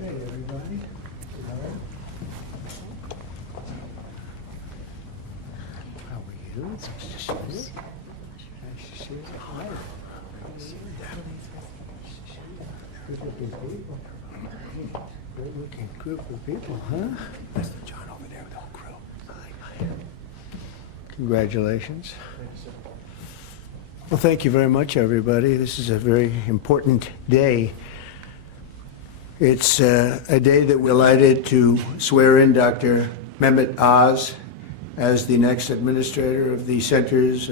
Hey, everybody. All right. How are you? It's nice to see you. Nice to see you. Hi. Good looking people. Good looking group of people, huh? That's John over there with the whole crew. Congratulations. Well, thank you very much, everybody. This is a very important day. It's a day that we're delighted to swear in Dr. Mehmet Oz as the next administrator of the Centers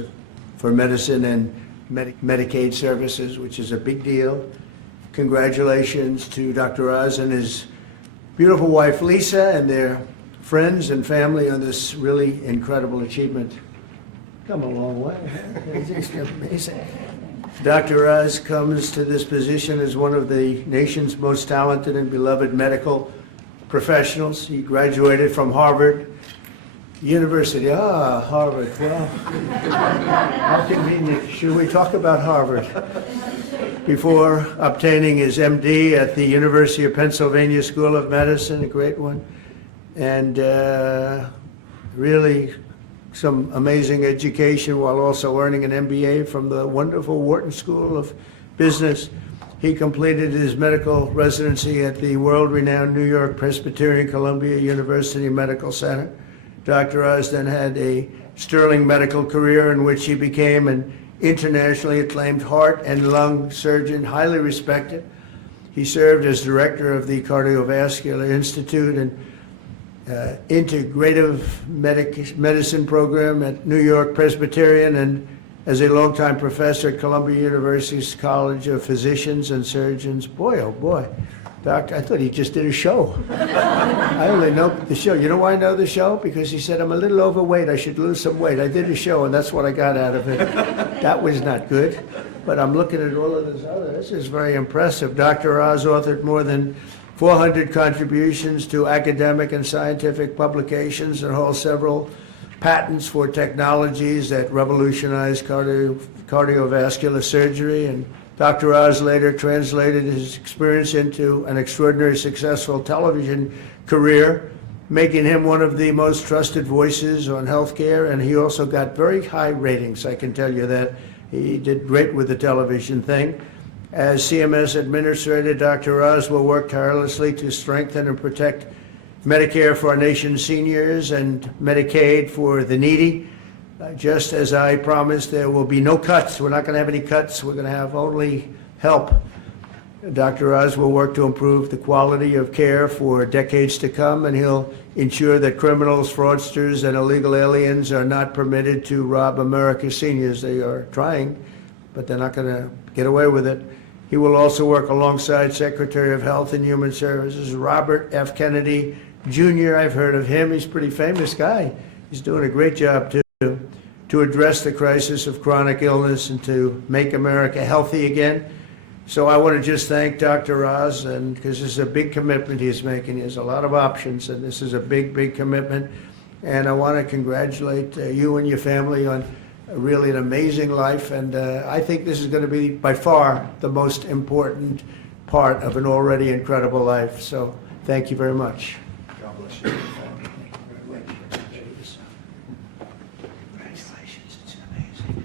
for Medicine and Medicaid Services, which is a big deal. Congratulations to Dr. Oz and his beautiful wife, Lisa, and their friends and family on this really incredible achievement. Come a long way. It's amazing. Dr. Oz comes to this position as one of the nation's most talented and beloved medical professionals. He graduated from Harvard University. Ah, Harvard. Well, how convenient. Should we talk about Harvard? Before obtaining his MD at the University of Pennsylvania School of Medicine, a great one, and really some amazing education while also earning an MBA from the wonderful Wharton School of Business. He completed his medical residency at the world-renowned New York Presbyterian Columbia University Medical Center. Dr. Oz then had a sterling medical career in which he became an internationally acclaimed heart and lung surgeon, highly respected. He served as director of the Cardiovascular Institute and integrative medicine program at New York Presbyterian, and as a longtime professor at Columbia University's College of Physicians and Surgeons. Boy, oh boy, Doctor, I thought he just did a show. I only know the show. You know why I know the show? Because he said, I'm a little overweight, I should lose some weight. I did a show, and that's what I got out of it. That was not good. But I'm looking at all of this other. This is very impressive. Dr. Oz authored more than 400 contributions to academic and scientific publications and holds several patents for technologies that revolutionize cardiovascular surgery. And Dr. Oz later translated his experience into an extraordinarily successful television career, making him one of the most trusted voices on healthcare. And he also got very high ratings, I can tell you that. He did great with the television thing. As CMS Administrator, Dr. Oz will work tirelessly to strengthen and protect Medicare for our nation's seniors and Medicaid for the needy. Just as I promised, there will be no cuts. We're not going to have any cuts. We're going to have only help. Dr. Oz will work to improve the quality of care for decades to come, and he'll ensure that criminals, fraudsters, and illegal aliens are not permitted to rob America's seniors. They are trying, but they're not going to get away with it. He will also work alongside Secretary of Health and Human Services Robert F. Kennedy Jr. I've heard of him. He's a pretty famous guy. He's doing a great job to address the crisis of chronic illness and to make America healthy again. So I want to just thank Dr. Oz, and because this is a big commitment he's making. He has a lot of options, and this is a big, big commitment. And I want to congratulate you and your family on really an amazing life, and I think this is going to be by far the most important part of an already incredible life. So thank you very much. God bless you. Congratulations, it's amazing.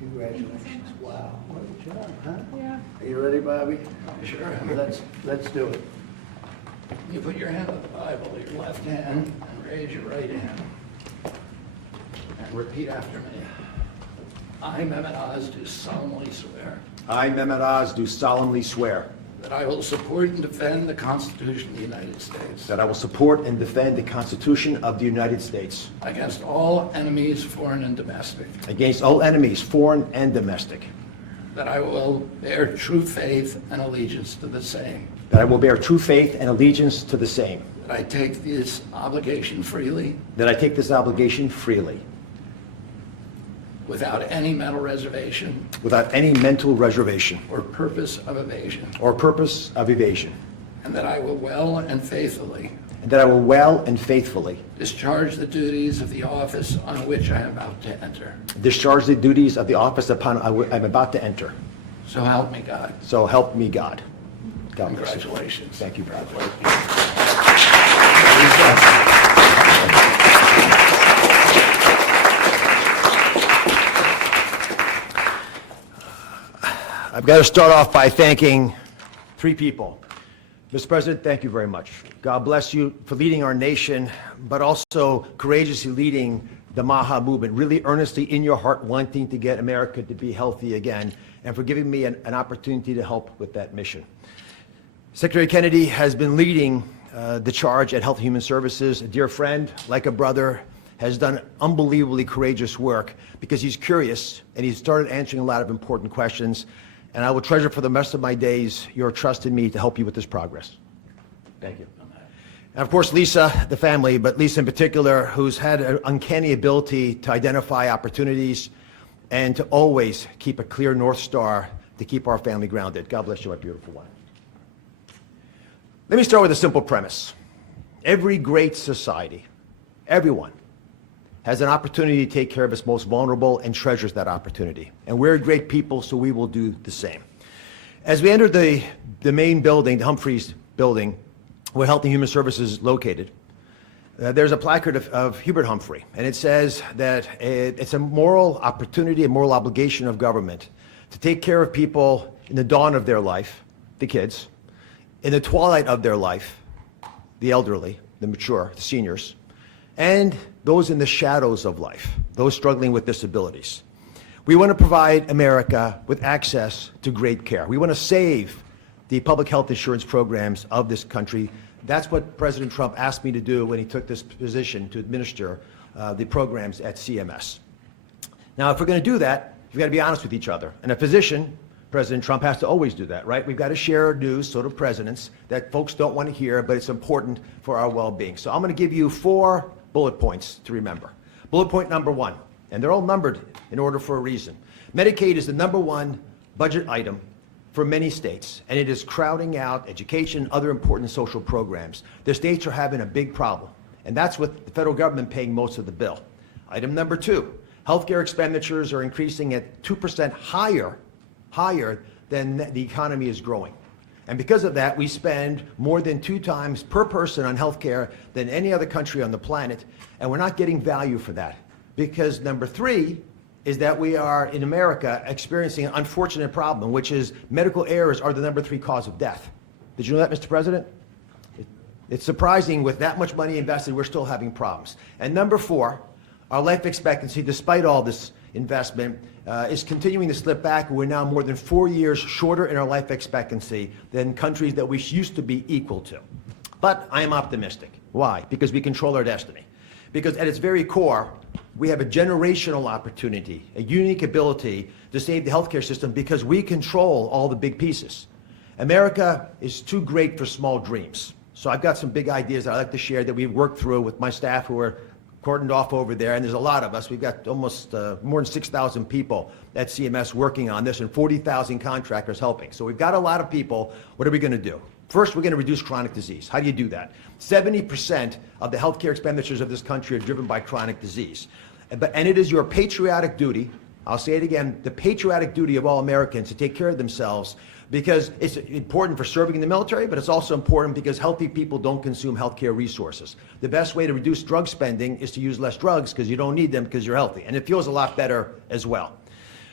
Congratulations. Wow, what a job, huh? Yeah. Are you ready, Bobby? Sure. Let's do it. You put your hand on the Bible, your left hand, and raise your right hand. And repeat after me. I, Mehmet Oz, do solemnly swear I, Mehmet Oz, do solemnly swear that I will support and defend the Constitution of the United States that I will support and defend the Constitution of the United States against all enemies, foreign and domestic, against all enemies, foreign and domestic, that I will bear true faith and allegiance to the same, that I will bear true faith and allegiance to the same, that I take this obligation freely that I take this obligation freely, without any mental reservation without any mental reservation or purpose of evasion, or purpose of evasion, and that I will well and faithfully and that I will well and faithfully discharge the duties of the office on which I am about to enter. discharge the duties of the office upon I am about to enter. So help me God. So help me God. God bless you. Congratulations. Thank you very much. I've got to start off by thanking three people. Mr. President, thank you very much. God bless you for leading our nation, but also courageously leading the MAHA movement, really earnestly in your heart wanting to get America to be healthy again, and for giving me an opportunity to help with that mission. Secretary Kennedy has been leading the charge at Health and Human Services. A dear friend, like a brother, has done unbelievably courageous work because he's curious and he's started answering a lot of important questions. And I will treasure for the rest of my days your trust in me to help you with this progress. Thank you. And of course, Lisa, the family, but Lisa in particular, who's had an uncanny ability to identify opportunities and to always keep a clear North Star to keep our family grounded. God bless you, my beautiful one. Let me start with a simple premise. Every great society, everyone, has an opportunity to take care of its most vulnerable and treasures that opportunity. And we're great people, so we will do the same. As we enter the main building, the Humphreys building, where Health and Human Services is located, there's a placard of Hubert Humphrey, and it says that it's a moral opportunity, a moral obligation of government to take care of people in the dawn of their life, the kids, in the twilight of their life, the elderly, the mature, the seniors, and those in the shadows of life, those struggling with disabilities. We want to provide America with access to great care. We want to save the public health insurance programs of this country. That's what President Trump asked me to do when he took this position to administer the programs at CMS. Now, if we're going to do that, we've got to be honest with each other. And a physician, President Trump, has to always do that, right? We've got to share news, so do presidents, that folks don't want to hear, but it's important for our well-being. So I'm going to give you 4 bullet points to remember. Bullet point number 1, and they're all numbered in order for a reason. Medicaid is the #1 budget item for many states, and it is crowding out education, other important social programs. The states are having a big problem, and that's with the federal government paying most of the bill. Item number 2, healthcare expenditures are increasing at 2% higher than the economy is growing. And because of that, we spend more than 2 times per person on healthcare than any other country on the planet, and we're not getting value for that. Because number 3 is that we are, in America, experiencing an unfortunate problem, which is medical errors are the number 3 cause of death. Did you know that, Mr. President? It's surprising with that much money invested, we're still having problems. And number 4, our life expectancy, despite all this investment, is continuing to slip back. We're now more than 4 years shorter in our life expectancy than countries that we used to be equal to. But I am optimistic. Why? Because we control our destiny. Because at its very core, we have a generational opportunity, a unique ability to save the healthcare system because we control all the big pieces. America is too great for small dreams. So I've got some big ideas that I'd like to share that we've worked through with my staff who are cordoned off over there, and there's a lot of us. We've got almost more than 6,000 people at CMS working on this and 40,000 contractors helping. So we've got a lot of people. What are we going to do? First, we're going to reduce chronic disease. How do you do that? 70% of the healthcare expenditures of this country are driven by chronic disease. And it is your patriotic duty, I'll say it again, the patriotic duty of all Americans to take care of themselves, because it's important for serving in the military, but it's also important because healthy people don't consume healthcare resources. The best way to reduce drug spending is to use less drugs because you don't need them because you're healthy. And it feels a lot better as well.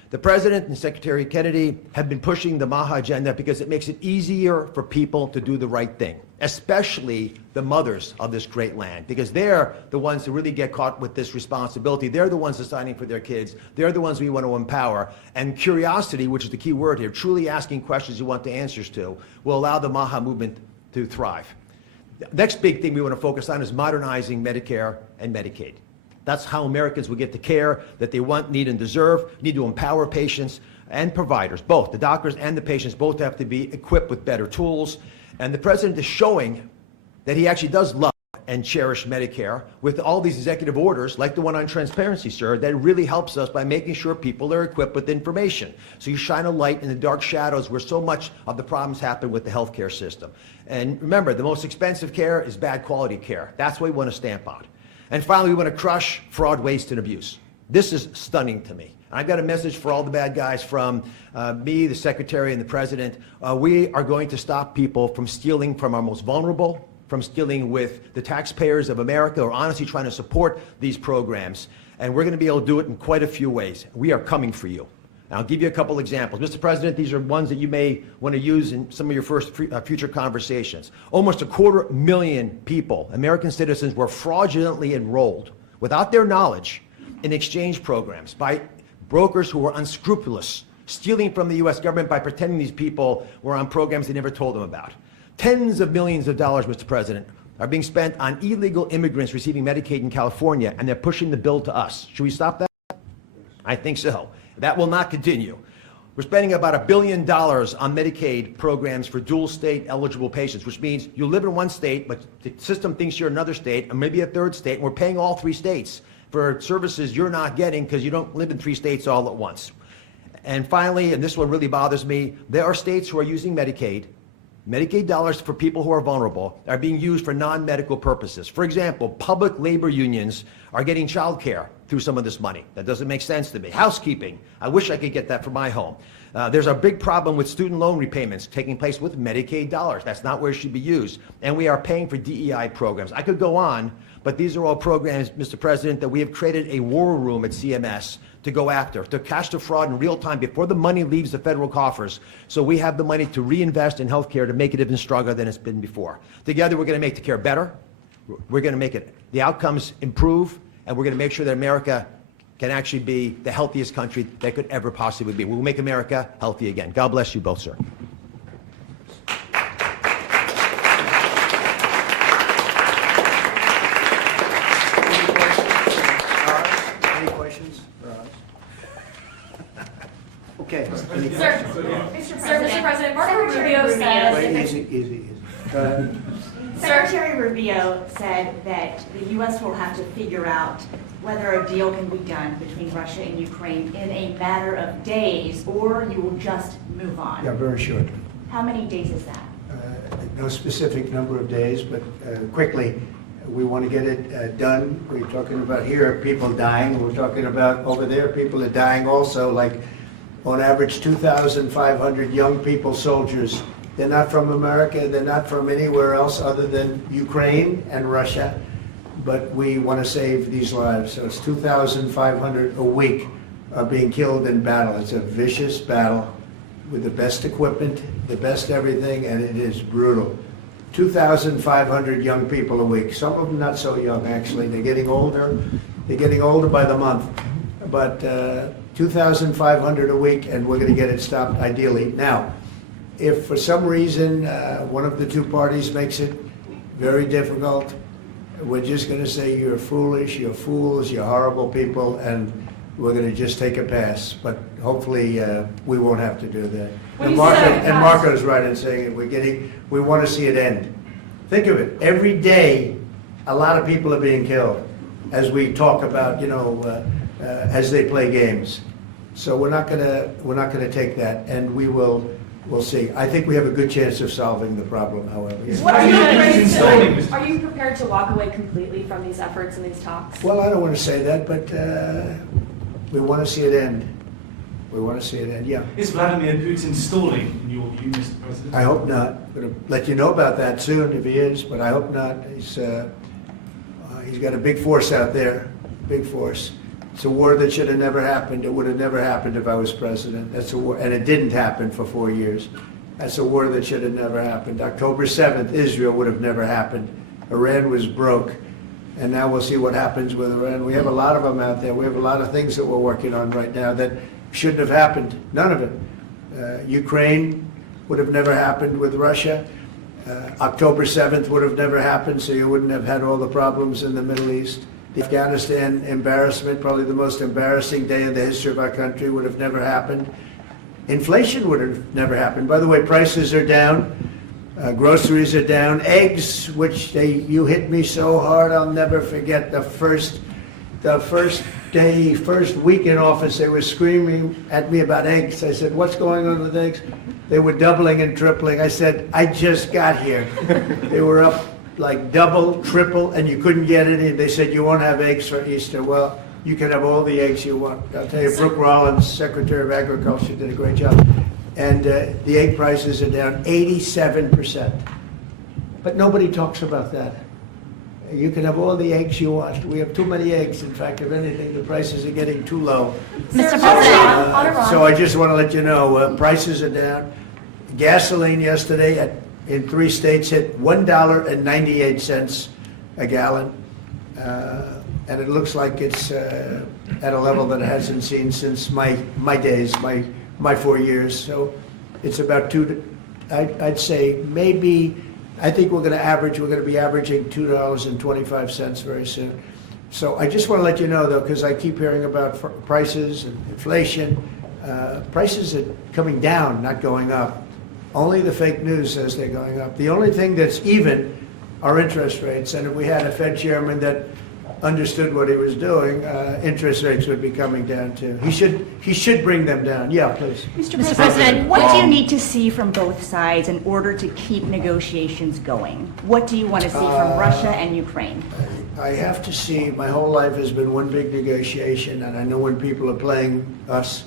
The President and Secretary Kennedy have been pushing the MAHA agenda because it makes it easier for people to do the right thing, especially the mothers of this great land, because they're the ones who really get caught with this responsibility. They're the ones deciding for their kids. They're the ones we want to empower. And curiosity, which is the key word here, truly asking questions you want the answers to, will allow the MAHA movement to thrive. The next big thing we want to focus on is modernizing Medicare and Medicaid. That's how Americans will get the care that they want, need, and deserve. We need to empower patients and providers, both. The doctors and the patients both have to be equipped with better tools. And the President is showing that he actually does love and cherish Medicare with all these executive orders, like the one on transparency, sir, that really helps us by making sure people are equipped with information. So you shine a light in the dark shadows where so much of the problems happen with the healthcare system. And remember, the most expensive care is bad quality care. That's what we want to stamp out. And finally, we want to crush fraud, waste, and abuse. This is stunning to me. I've got a message for all the bad guys from me, the Secretary, and the President. We are going to stop people from stealing from our most vulnerable, from stealing with the taxpayers of America, or honestly trying to support these programs. And we're going to be able to do it in quite a few ways. We are coming for you. And I'll give you a couple examples. Mr. President, these are ones that you may want to use in some of your future conversations. Almost 250,000 people, American citizens, were fraudulently enrolled without their knowledge in exchange programs by brokers who were unscrupulous, stealing from the U.S. government by pretending these people were on programs they never told them about. Tens of millions of dollars, Mr. President, are being spent on illegal immigrants receiving Medicaid in California, and they're pushing the bill to us. Should we stop that? I think so. That will not continue. We're spending about $1 billion on Medicaid programs for dual state eligible patients, which means you live in one state, but the system thinks you're another state, and maybe a third state, and we're paying all 3 states for services you're not getting because you don't live in 3 states all at once. And finally, and this one really bothers me, there are states who are using Medicaid dollars for people who are vulnerable are being used for non-medical purposes. For example, public labor unions are getting child care through some of this money. That doesn't make sense to me. Housekeeping, I wish I could get that for my home. There's a big problem with student loan repayments taking place with Medicaid dollars. That's not where it should be used. And we are paying for DEI programs. I could go on, but these are all programs, Mr. President, that we have created a war room at CMS to go after, to catch the fraud in real time before the money leaves the federal coffers, so we have the money to reinvest in healthcare to make it even stronger than it's been before. Together, we're going to make the care better. We're going to make the outcomes improve, and we're going to make sure that America can actually be the healthiest country that could ever possibly be. We'll make America healthy again. God bless you both, sir. Any questions? Okay. Mr. President, Marco Rubio says... Easy. Go ahead. Secretary Rubio said that the U.S. will have to figure out whether a deal can be done between Russia and Ukraine in a matter of days, or you will just move on. Yeah, very short. How many days is that? No specific number of days, but quickly. We want to get it done. We're talking about here people dying. We're talking about over there people are dying also, like on average 2,500 young people, soldiers. They're not from America. They're not from anywhere else other than Ukraine and Russia. But we want to save these lives. So it's 2,500 a week are being killed in battle. It's a vicious battle with the best equipment, the best everything, and it is brutal. 2,500 young people a week. Some of them not so young, actually. They're getting older. They're getting older by the month. But 2,500 a week, and we're going to get it stopped ideally. Now, if for some reason one of the two parties makes it very difficult, we're just going to say you're foolish, you're fools, you're horrible people, and we're going to just take a pass. But hopefully we won't have to do that. And Marco's right in saying it. We want to see it end. Think of it. Every day, a lot of people are being killed, as we talk about, as they play games. So we're not gonna take that, and we'll see. I think we have a good chance of solving the problem, however. Yeah. Are you prepared to walk away completely from these efforts and these talks? Well, I don't want to say that, but we want to see it end. We want to see it end, yeah. Is Vladimir Putin stalling, in your view, Mr. President? I hope not. I'm going to let you know about that soon if he is, but I hope not. He's got a big force out there, big force. It's a war that should have never happened. It would have never happened if I was president. That's a war, and it didn't happen for 4 years. That's a war that should have never happened. October 7th, Israel would have never happened. Iran was broke, and now we'll see what happens with Iran. We have a lot of them out there. We have a lot of things that we're working on right now that shouldn't have happened. None of it. Ukraine would have never happened with Russia. October 7th would have never happened, so you wouldn't have had all the problems in the Middle East. The Afghanistan embarrassment, probably the most embarrassing day in the history of our country, would have never happened. Inflation would have never happened. By the way, prices are down. Groceries are down. Eggs, which you hit me so hard, I'll never forget the first week in office, they were screaming at me about eggs. I said, what's going on with eggs? They were doubling and tripling. I said, I just got here. They were up like double, triple, and you couldn't get any. They said, you won't have eggs for Easter. Well, You can have all the eggs you want. I'll tell you, Brooke Rollins, Secretary of Agriculture, did a great job. And the egg prices are down 87%. But nobody talks about that. You can have all the eggs you want. We have too many eggs. In fact, if anything, the prices are getting too low. Mr. President, So I just want to let you know, prices are down. Gasoline yesterday in 3 states hit $1.98 a gallon. And it looks like it's at a level that it hasn't seen since my days, my 4 years. So it's about I'd say maybe, I think we're going to be averaging $2.25 very soon. So I just want to let you know, though, because I keep hearing about prices and inflation. Prices are coming down, not going up. Only the fake news says they're going up. The only thing that's even are interest rates. And if we had a Fed chairman that understood what he was doing, interest rates would be coming down too. He should bring them down. Yeah, please. Mr. President, what do you need to see from both sides in order to keep negotiations going? What do you want to see from Russia and Ukraine? I have to see, my whole life has been one big negotiation, and I know when people are playing us,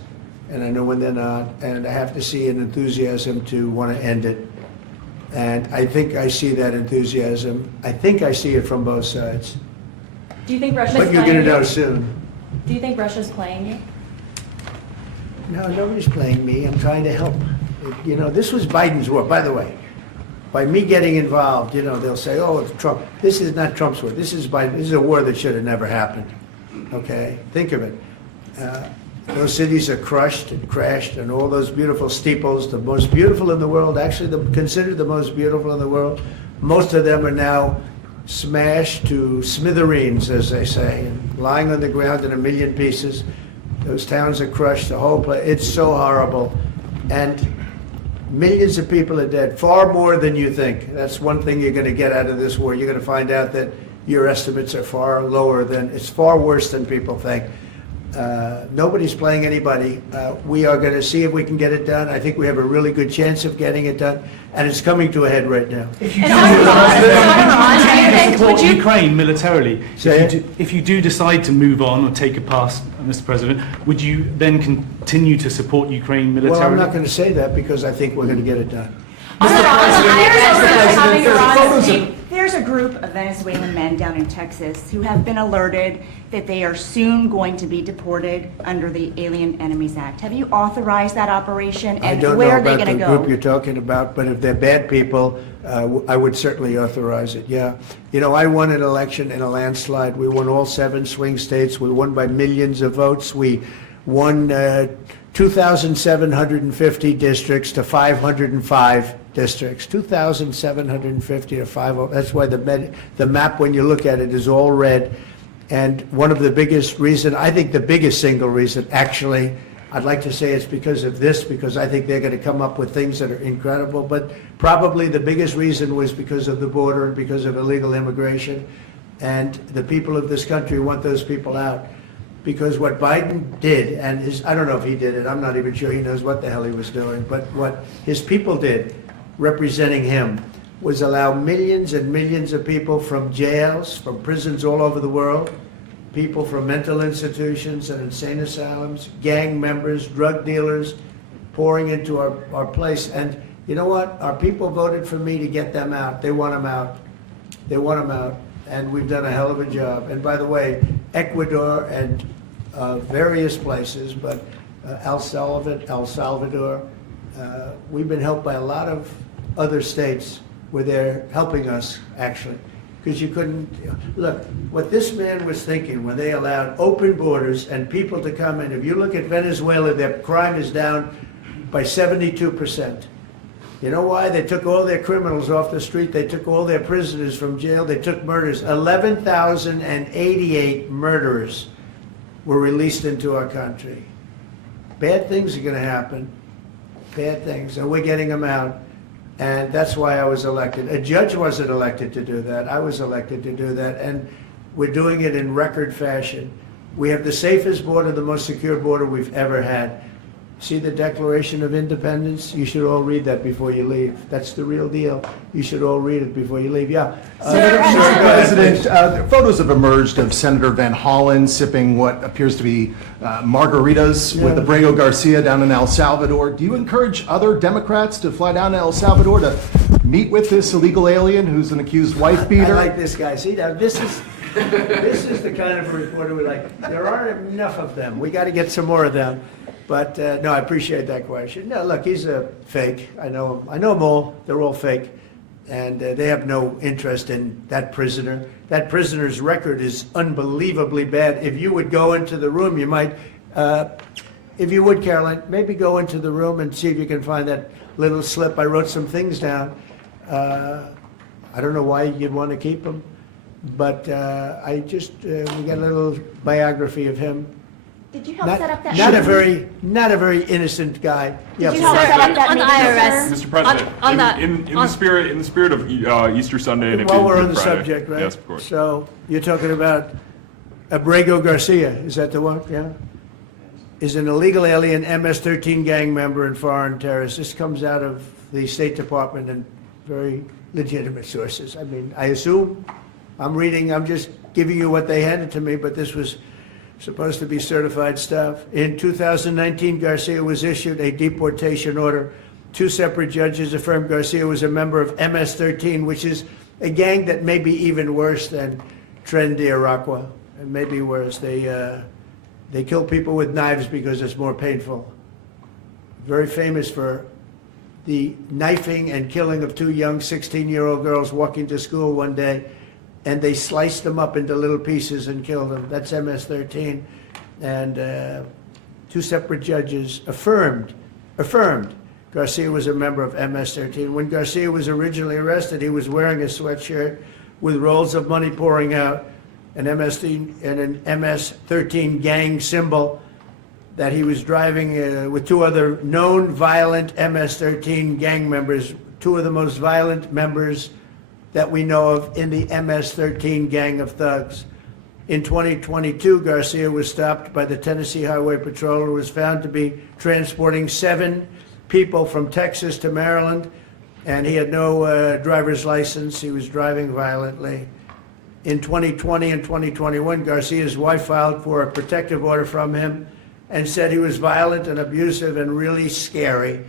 and I know when they're not, and I have to see an enthusiasm to want to end it. And I think I see that enthusiasm. I think I see it from both sides. do you think Russia's But you're playing going to know you? soon. Do you think Russia's playing you? No, nobody's playing me. I'm trying to help. You know, this was Biden's war, by the way. By me getting involved, you know, they'll say, oh, it's Trump. This is not Trump's war. This is Biden. This is a war that should have never happened. Okay? Think of it. Those cities are crushed and crashed, and all those beautiful steeples, the most beautiful in the world, actually considered the most beautiful in the world, most of them are now smashed to smithereens, as they say, and lying on the ground in a million pieces. Those towns are crushed, the whole place. It's so horrible. And millions of people are dead, far more than you think. That's one thing you're going to get out of this war. You're going to find out that your estimates are far lower than, it's far worse than people think. Nobody's playing anybody. We are going to see if we can get it done. I think we have a really good chance of getting it done, and it's coming to a head right now. If you And do Iran, support would you- Ukraine militarily, Say it. if you do decide to move on or take a pass, Mr. President, would you then continue to support Ukraine Well, militarily? I'm not going to say that because I think we're going to get it done. There's a group of Venezuelan men down in Texas who have been alerted that they are soon going to be deported under the Alien Enemies Act. Have you authorized that operation, I and don't know where are they about going the to group you're go? talking about, but if they're bad people, I would certainly authorize it, yeah. You know, I won an election in a landslide. We won all 7 swing states. We won by millions of votes. We won 2,750 districts to 505 districts. 2,750 to 5. That's why the map, when you look at it, is all red. And one of the biggest reason, I think the biggest single reason, actually, I'd like to say it's because of this, because I think they're going to come up with things that are incredible. But probably the biggest reason was because of the border and because of illegal immigration. And the people of this country want those people out. Because what Biden did, and I don't know if he did it, I'm not even sure he knows what the hell he was doing, but what his people did, representing him, was allow millions and millions of people from jails, from prisons all over the world, people from mental institutions and insane asylums, gang members, drug dealers, pouring into our place. And you know what? Our people voted for me to get them out. They want them out. They want them out. And we've done a hell of a job. And by the way, Ecuador and various places, but El Salvador, we've been helped by a lot of other states where they're helping us, actually. Because you couldn't, look, what this man was thinking when they allowed open borders and people to come in, if you look at Venezuela, their crime is down by 72%. You know why? They took all their criminals off the street. They took all their prisoners from jail. They took murders. 11,088 murderers were released into our country. Bad things are going to happen. Bad things. And we're getting them out. And that's why I was elected. A judge wasn't elected to do that. I was elected to do that. And we're doing it in record fashion. We have the safest border, the most secure border we've ever had. See the Declaration of Independence? You should all read that before you leave. That's the real deal. You should all read it before you leave. Yeah. Mr. President, photos have emerged of Senator Van Hollen sipping what appears to be margaritas with Abrego Garcia down in El Salvador. Do you encourage other Democrats to fly down to El Salvador to meet with this illegal alien who's an accused wife beater? I like this guy. See, now this is the kind of reporter we like. There aren't enough of them. We got to get some more of them. But no, I appreciate that question. No, look, he's a fake. I know him. I know them all. They're all fake, and they have no interest in that prisoner. That prisoner's record is unbelievably bad. If you would go into the room, you might, if you would, Caroline, maybe go into the room and see if you can find that little slip. I wrote some things down. I don't know why you'd want to keep him, but we got a little biography of him. Did you help set up that Not meeting? not a very innocent guy. Did you help set up that on the meeting? IRS. Mr. President, on the- in the spirit of Easter Sunday and While we're on Good the Friday. subject, right? Yes, of course. So you're talking about Abrego Garcia, is that the one? Yeah? Is an illegal alien MS-13 gang member and foreign terrorist. This comes out of the State Department and very legitimate sources. I mean, I assume, I'm just giving you what they handed to me, but this was supposed to be certified stuff. In 2019, Garcia was issued a deportation order. 2 separate judges affirmed Garcia was a member of MS-13, which is a gang that may be even worse than Tren de Aragua. It may be worse. They kill people with knives because it's more painful. Very famous for the knifing and killing of 2 young 16-year-old girls walking to school one day, and they sliced them up into little pieces and killed them. That's MS-13. And 2 separate judges affirmed Garcia was a member of MS-13. When Garcia was originally arrested, he was wearing a sweatshirt with rolls of money pouring out, an MS-13 gang symbol that he was driving with 2 other known violent MS-13 gang members, 2 of the most violent members that we know of in the MS-13 gang of thugs. In 2022, Garcia was stopped by the Tennessee Highway Patrol and was found to be transporting 7 people from Texas to Maryland, and he had no driver's license. He was driving violently. In 2020 and 2021, Garcia's wife filed for a protective order from him and said he was violent and abusive and really scary,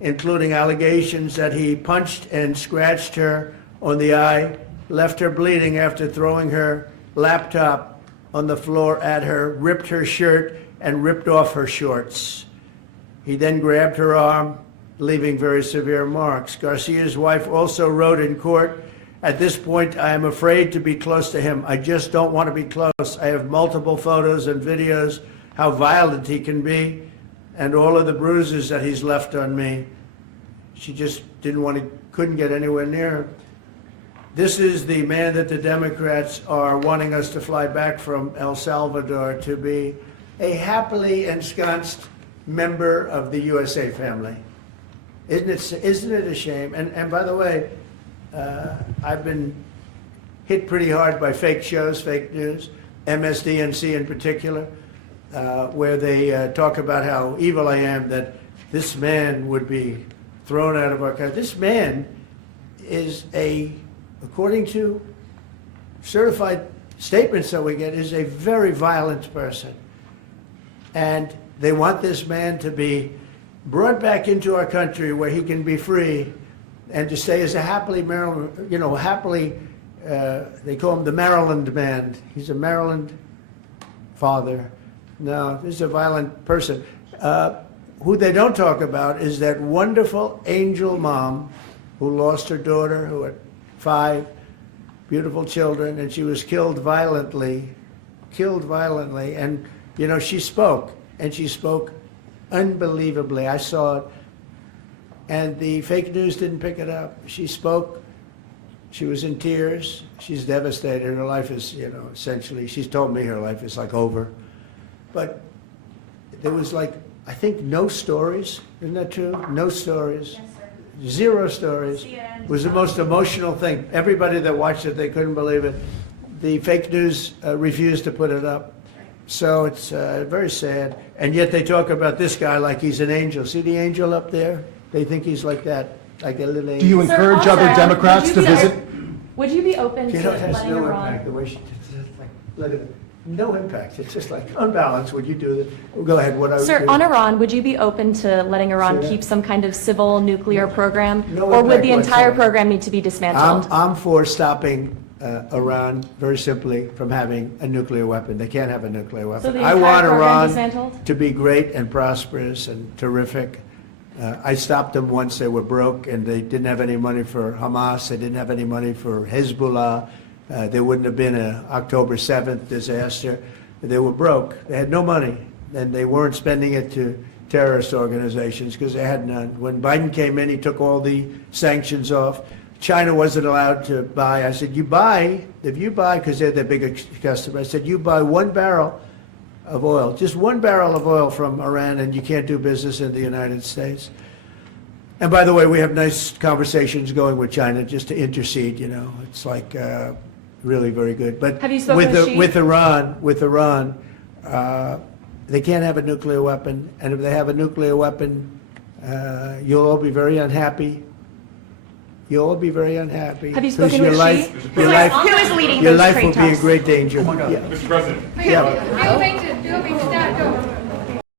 including allegations that he punched and scratched her on the eye, left her bleeding after throwing her laptop on the floor at her, ripped her shirt, and ripped off her shorts. He then grabbed her arm, leaving very severe marks. Garcia's wife also wrote in court, "At this point, I am afraid to be close to him. I just don't want to be close. I have multiple photos and videos how violent he can be and all of the bruises that he's left on me." She just couldn't get anywhere near him. This is the man that the Democrats are wanting us to fly back from El Salvador to be a happily ensconced member of the USA family. Isn't it a shame? And by the way, I've been hit pretty hard by fake shows, fake news, MSDNC in particular, where they talk about how evil I am, that this man would be thrown out of our country. This man is according to certified statements that we get, is a very violent person. And they want this man to be brought back into our country where he can be free and to stay as a happily Maryland, they call him the Maryland man. He's a Maryland father. No, this is a violent person. Who they don't talk about is that wonderful angel mom who lost her daughter, who had 5 beautiful children, and she was killed violently. And, she spoke, and she spoke unbelievably. I saw it, and the fake news didn't pick it up. She spoke. She was in tears. She's devastated. Her life is, essentially, she's told me her life is like over. But there was I think no stories. Isn't that true? No stories. Yes, sir. 0 stories. It was the most emotional thing. Everybody that watched it, they couldn't believe it. The fake news refused to put it up. So it's very sad. And yet they talk about this guy like he's an angel. See the angel up there? They think he's like that, like a little angel. Do you Sir, encourage also, other Democrats would to you be- visit? Would you be open to You know, it has letting no Iran? impact, the way she, it's just like, let it, no impact. It's just like unbalanced. Would you do that? Go ahead, what I would Sir, do. on Iran, would you be open to letting Iran Say that. keep some kind of civil nuclear program? No Or would impact the entire whatsoever. program need to be dismantled? I'm for stopping Iran, very simply, from having a nuclear weapon. They can't have a nuclear weapon. So the I entire want program Iran dismantled? to be great and prosperous and terrific. I stopped them once they were broke and they didn't have any money for Hamas. They didn't have any money for Hezbollah. There wouldn't have been an October 7th disaster. They were broke. They had no money, and they weren't spending it to terrorist organizations because they had none. When Biden came in, he took all the sanctions off. China wasn't allowed to buy. I said, you buy, if you buy, because they're their biggest customer, I said, you buy 1 barrel of oil, just 1 barrel of oil from Iran, and you can't do business in the United States. And by the way, we have nice conversations going with China just to intercede, you know. It's like really very good. But Have you spoken with Xi? with Iran, they can't have a nuclear weapon. And if they have a nuclear weapon, you'll all be very unhappy. You'll all be very unhappy. Have you 'Cause spoken your with life, Xi? your life, Who is leading your those life trade will be in talks? great danger. Yeah. Mr. President. Yeah. Do you want me to start? Go.